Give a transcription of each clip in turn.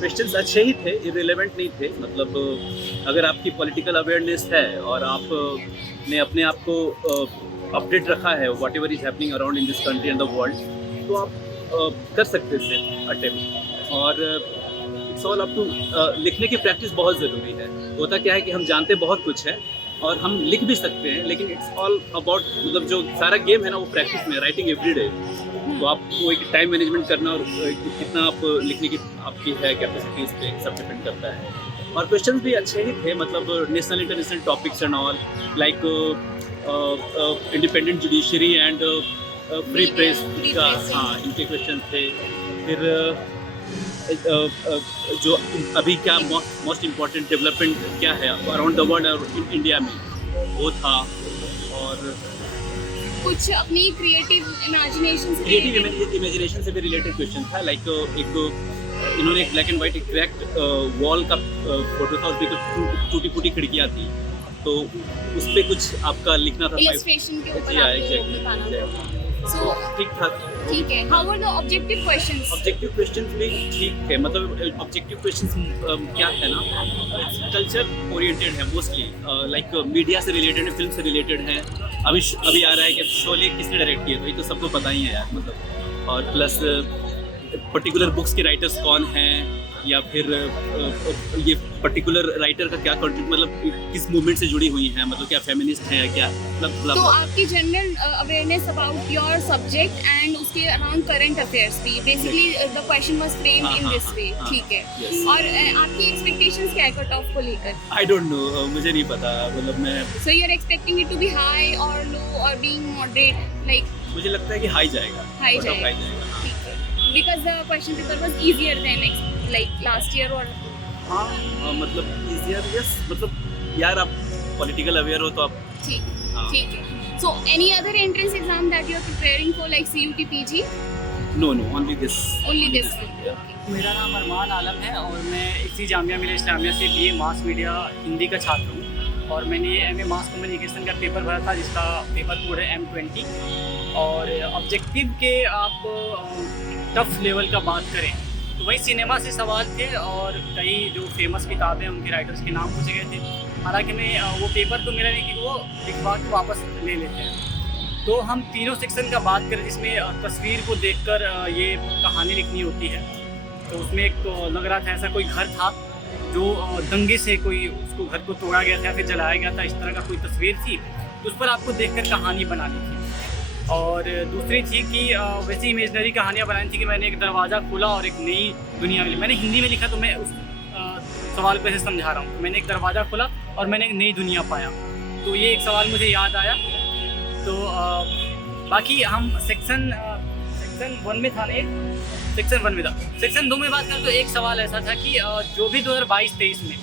Questions अच्छे ही थे, irrelevant नहीं थे। मतलब अगर आपकी पॉलिटिकल अवेयरनेस है और आप ने अपने आप को अपडेट रखा है what ever is happening around in this country and the world, तो आप कर सकते थे अटेम्प्ट। और इट्स ऑल अप टू लिखने की प्रैक्टिस बहुत ज़रूरी है। होता क्या है कि हम जानते बहुत कुछ है और हम लिख भी सकते हैं, लेकिन इट्स ऑल अबाउट, मतलब जो सारा गेम है ना वो प्रैक्टिस में, राइटिंग एवरी डे। तो आपको एक टाइम मैनेजमेंट करना और कितना आप लिखने की आपकी है कैपेसिटी, उस पर सब डिपेंड करता है। और क्वेश्चंस भी अच्छे ही थे, मतलब national international topics and all, like independent judiciary and free press का, हाँ इनके क्वेश्चन थे। फिर जो अभी क्या मोस्ट इम्पॉर्टेंट डेवलपमेंट क्या है अराउंड द वर्ल्ड और इंडिया में, वो था। और कुछ अपनी क्रिएटिव इमेजिनेशन से भी रिलेटेड क्वेश्चन था। लाइक एक इन्होंने एक ब्लैक एंड वाइट एक क्रैक्ड वॉल का फोटो था, उसमें कुछ टूटी फूटी खिड़कियाँ थी, तो उस पर कुछ आपका लिखना था, इलस्ट्रेशन के ऊपर आपको बताना था। सो ठीक था। ठीक है। How were the objective questions? Objective questions भी ठीक थे। मतलब ऑब्जेक्टिव क्वेश्चंस क्या है ना, कल्चर ओरिएंटेड है मोस्टली, लाइक मीडिया से रिलेटेड है, फिल्म से रिलेटेड है। अभी आ रहा है कि शोले किसने डायरेक्ट किया, तो ये तो सबको पता ही है यार। मतलब और प्लस पर्टिकुलर बुक्स के राइटर्स कौन हैं, या फिर ये पर्टिकुलर राइटर का क्या कंट्रीब्यूट, मतलब किस मूवमेंट से जुड़ी हुई हैं, मतलब क्या फेमिनिस्ट है या क्या, मतलब तो आपकी general awareness about your subject and उसके अराउंड करंट अफेयर्स भी, basically the question was framed in this way. ठीक है। और आपकी एक्सपेक्टेशंस क्या है कट ऑफ को लेकर? आई डोंट नो, मुझे नहीं पता। मतलब मैं, so you are expecting it to be high और लो और बीइंग मॉडरेट, लाइक? मुझे लगता है कि हाई जाएगा। हाई जाएगा। ठीक है। Because the question paper was easier than like last year. और हाँ मतलब इजियर, यस, मतलब यार आप पॉलिटिकल अवेयर हो तो आप, ठीक हाँ। ठीक है। So any other entrance exam that you are preparing for, like CUT PG? No only this. मेरा नाम अरमान आलम है और मैं इसी जामिया मिलिया इस्लामिया से BA मास मीडिया हिंदी का छात्र हूँ। और मैंने MA मास कम्युनिकेशन का पेपर भरा था, जिसका पेपर कोड है M20। और ऑब्जेक्टिव के आप टफ लेवल का बात करें तो वही सिनेमा से सवाल थे और कई जो फेमस किताबें हैं उनके राइटर्स के नाम पूछे गए थे। हालांकि मैं वो पेपर तो मिला नहीं कि वो एक बार तो वापस ले लेते हैं। तो हम तीनों सेक्शन का बात करें, जिसमें तस्वीर को देखकर ये कहानी लिखनी होती है। तो उसमें एक तो लग रहा था ऐसा कोई घर था जो दंगे से कोई उसको घर को तोड़ा गया था, फिर जलाया गया था, इस तरह का कोई तस्वीर थी, तो उस पर आपको देखकर कहानी बनानी थी। और दूसरी थी कि वैसी इमेजनरी कहानियाँ बनानी थी कि मैंने एक दरवाज़ा खोला और एक नई दुनिया मिली। मैंने हिंदी में लिखा तो मैं उस सवाल को ऐसे समझा रहा हूँ। तो मैंने एक दरवाज़ा खोला और मैंने एक नई दुनिया पाया। तो ये एक सवाल मुझे याद आया। तो बाकी हम सेक्शन 1 में था ना, सेक्शन 1 में था। सेक्शन 2 में बात करें तो एक सवाल ऐसा था कि जो भी 2022-23 में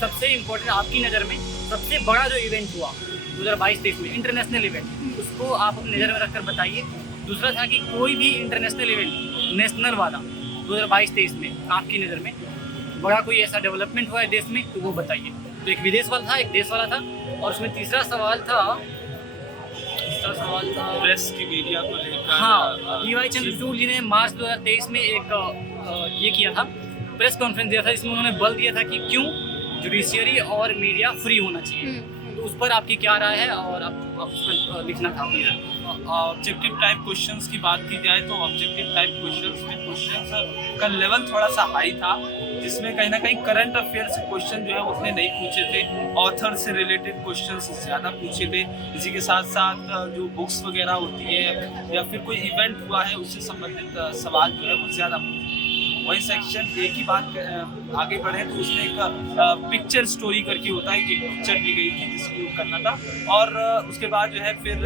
सबसे इम्पोर्टेंट आपकी नज़र में सबसे बड़ा जो इवेंट हुआ 2022-23 में, इंटरनेशनल इवेंट, उसको आप अपनी नज़र में रखकर बताइए। दूसरा था कि कोई भी इंटरनेशनल इवेंट नेशनल वाला 2022-23 में आपकी नज़र में बड़ा कोई ऐसा डेवलपमेंट हुआ है देश में, तो वो बताइए। तो एक विदेश वाला था, एक देश वाला था। और उसमें तीसरा सवाल था प्रेस की मीडिया को लेकर। हाँ, DY चंद्रचूड़ जी ने मार्च 2023 में एक ये किया था, प्रेस कॉन्फ्रेंस दिया था, इसमें उन्होंने बल दिया था कि क्यों जुडिशियरी और मीडिया फ्री होना चाहिए। तो उस पर आपकी क्या राय है और आप उस पर लिखना था? ऑब्जेक्टिव टाइप क्वेश्चंस की बात की जाए तो ऑब्जेक्टिव टाइप क्वेश्चंस में क्वेश्चंस का लेवल थोड़ा सा हाई था, जिसमें कहीं ना कहीं करंट अफेयर से क्वेश्चन जो है उतने नहीं पूछे थे, ऑथर से रिलेटेड क्वेश्चंस ज़्यादा पूछे थे। इसी के साथ साथ जो बुक्स वगैरह होती है या फिर कोई इवेंट हुआ है उससे संबंधित सवाल जो है वो ज़्यादा पूछे। वही सेक्शन A की बात आगे बढ़े तो उसमें एक पिक्चर स्टोरी करके होता है कि पिक्चर दी गई थी जिसको करना था। और उसके बाद जो है फिर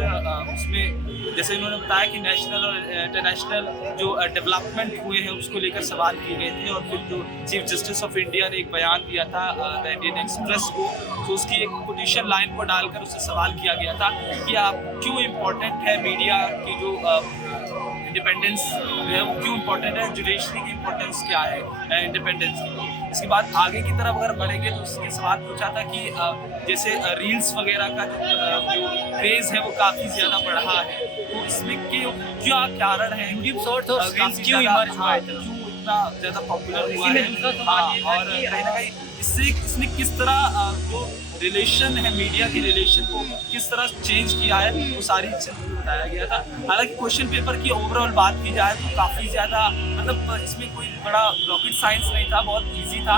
उसमें जैसे इन्होंने बताया कि नेशनल और इंटरनेशनल जो डेवलपमेंट हुए हैं उसको लेकर सवाल किए गए थे। और फिर जो चीफ जस्टिस ऑफ इंडिया ने एक बयान दिया था द इंडियन एक्सप्रेस को, तो उसकी एक कोटेशन लाइन को डालकर उससे सवाल किया गया था कि आप क्यों इम्पोर्टेंट है मीडिया की जो इंडिपेंडेंस है वो क्यों इम्पोर्टेंट है, जुडिशरी की इम्पोर्टेंस क्या है इंडिपेंडेंस की। इसके बाद आगे की तरफ अगर बढ़ेंगे तो उसके सवाल पूछा था कि जैसे रील्स वगैरह का जो क्रेज़ है वो काफ़ी ज़्यादा बढ़ा है, तो इसमें क्या कारण है, शॉर्ट्स और रील्स क्यों इमर्ज हुआ है, इतना ज़्यादा पॉपुलर हुआ है। इसी में दूसरा सवाल ये था और कि कहीं ना कहीं इससे इसने किस तरह जो रिलेशन है मीडिया के रिलेशन को किस तरह चेंज किया है वो सारी चीज़ें बताया गया था। हालांकि क्वेश्चन पेपर की ओवरऑल बात की जाए तो काफ़ी ज़्यादा मतलब इसमें कोई बड़ा रॉकेट साइंस नहीं था, बहुत इजी था।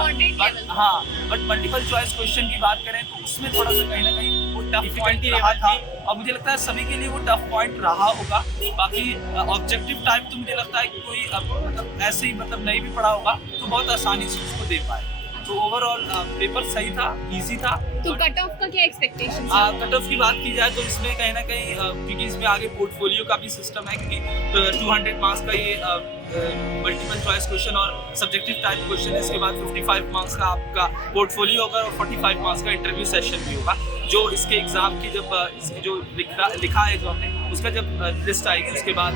बट मल्टीपल चॉइस क्वेश्चन की बात करें तो उसमें थोड़ा सा कहीं ना कहीं वो टफ पॉइंट रहा था और मुझे लगता है सभी के लिए वो टफ पॉइंट रहा होगा। बाकी ऑब्जेक्टिव टाइप तो मुझे लगता है कि कोई मतलब ऐसे ही मतलब नहीं भी पढ़ा होगा तो बहुत आसानी से उसको दे पाए। तो ओवरऑल पेपर सही था, इजी था। तो कट ऑफ का क्या एक्सपेक्टेशन? कट ऑफ की बात की जाए तो इसमें कहीं ना कहीं क्योंकि इसमें आगे पोर्टफोलियो का भी सिस्टम है, क्योंकि 200 मार्क्स का ये मल्टीपल चॉइस क्वेश्चन और सब्जेक्टिव टाइप क्वेश्चन है। इसके बाद 55 मार्क्स का आपका पोर्टफोलियो होगा और 45 मार्क्स का इंटरव्यू सेशन भी होगा। जो इसके एग्जाम की जब इसकी जो लिखा है जो हमने उसका जब लिस्ट आएगी उसके बाद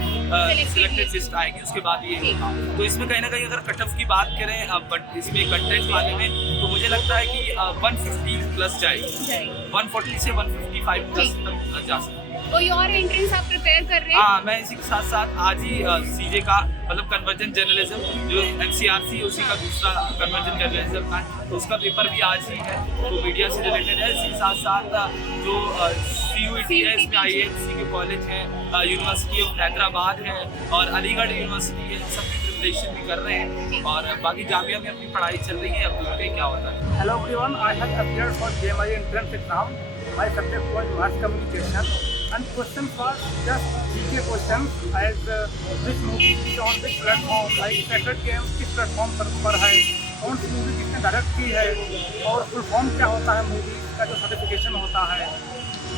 सिलेक्टेड लिस्ट आएगी उसके बाद ये होगा। तो इसमें कहीं ना कहीं अगर कट ऑफ की बात करें बट इसमें कंटेंट वाले में तो मुझे लगता है कि 150 प्लस जाएगी, 140 से 155 प्लस तक जा सकती है। कोई और एंट्रेंस आप प्रिपेयर कर रहे हैं? हाँ, मैं इसी के साथ साथ आज ही सीजे का मतलब कन्वर्जन जर्नलिज्म जो एनसीआरसी उसी का दूसरा कन्वर्जन जर्नलिज्म का तो उसका पेपर भी आज ही है, तो मीडिया से रिलेटेड है। इसके साथ साथ जो CUET है इसमें IAMC के कॉलेज है, यूनिवर्सिटी ऑफ हैदराबाद है और अलीगढ़ यूनिवर्सिटी है, सब प्रिपरेशन भी कर रहे हैं और बाकी जामिया में अपनी पढ़ाई चल रही है। अब देखते हैं क्या होता है। Hello everyone, I have appeared for JMI entrance exam. My subject was mass communication and questions was just GK questions as which movie is on which platform, like Sacred Games किस प्लेटफॉर्म पर है, कौन सी movie किसने direct की है और full form क्या होता है मूवी का जो सर्टिफिकेशन होता है।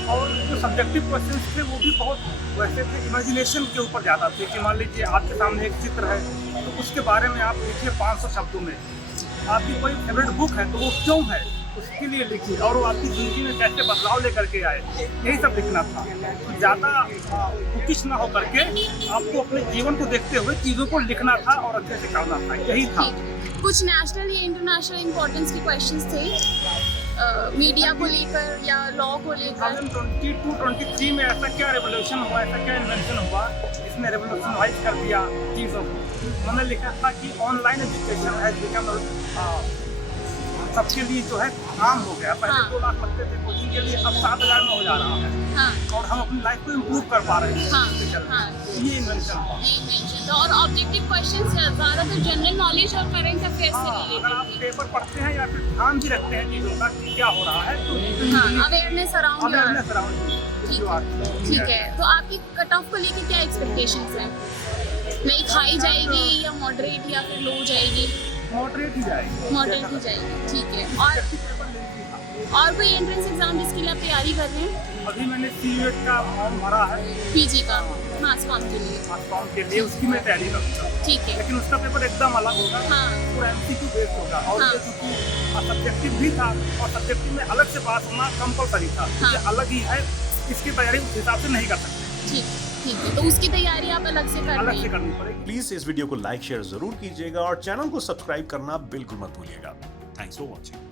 और जो सब्जेक्टिव क्वेश्चंस थे वो भी बहुत वैसे थे, इमेजिनेशन के ऊपर ज़्यादा थे कि मान लीजिए आपके सामने एक चित्र है तो उसके बारे में आप लिखिए 500 शब्दों में। आपकी कोई फेवरेट बुक है तो वो क्यों है उसके लिए लिखिए और वो आपकी ज़िंदगी में कैसे बदलाव लेकर के आए, यही सब लिखना था। ज़्यादा बुकिश ना हो करके आपको अपने जीवन को देखते हुए चीज़ों को लिखना था और अच्छे से करना था, यही था। कुछ नेशनल या इंटरनेशनल इम्पोर्टेंस के क्वेश्चंस थे मीडिया को लेकर या लॉ को लेकर? 2022-23 में ऐसा क्या रेवोल्यूशन हुआ, ऐसा क्या इन्वेंशन हुआ इसने रेवोल्यूशनाइज कर दिया चीज़ों को। मैंने लिखा था कि ऑनलाइन एजुकेशन है बिकम सबके लिए जो है आम हो गया। पहले 2 लाख लगते थे कोचिंग के लिए, अब 7,000 में हो जा रहा है और हम अपनी लाइफ को इम्प्रूव कर पा रहे हैं। ये इन्वेंशन था। और ऑब्जेक्टिव क्वेश्चंस ज़्यादातर जनरल नॉलेज और करंट अफेयर्स से रिलेटेड। अगर आप पेपर पढ़ते हैं या फिर ध्यान भी रखते हैं चीज़ों का कि क्या हो रहा है तो अवेयरनेस अराउंड। ठीक है, तो आपकी कट ऑफ को लेकर क्या एक्सपेक्टेशंस हैं? लाइक हाई जाएगी या मॉडरेट या फिर लो जाएगी? मॉडरेट ही जाएगी। ठीक है। और कोई एंट्रेंस एग्जाम जिसके लिए आप तैयारी कर रहे हैं? अभी मैंने CUET का फॉर्म भरा है, PG का मास कॉम के लिए। उसकी मैं तैयारी करूँगा। ठीक है, लेकिन उसका पेपर एकदम अलग होगा, पूरा MCQ बेस्ड होगा और ये क्योंकि सब्जेक्टिव भी था और सब्जेक्टिव में अलग से पास होना कंपलसरी था, ये अलग ही है, इसकी तैयारी उस हिसाब से नहीं कर सकते। ठीक है, तो उसकी तैयारी आप अलग से करनी पड़ेगी। प्लीज इस वीडियो को लाइक शेयर जरूर कीजिएगा और चैनल को सब्सक्राइब करना बिल्कुल मत भूलिएगा। Thanks for watching.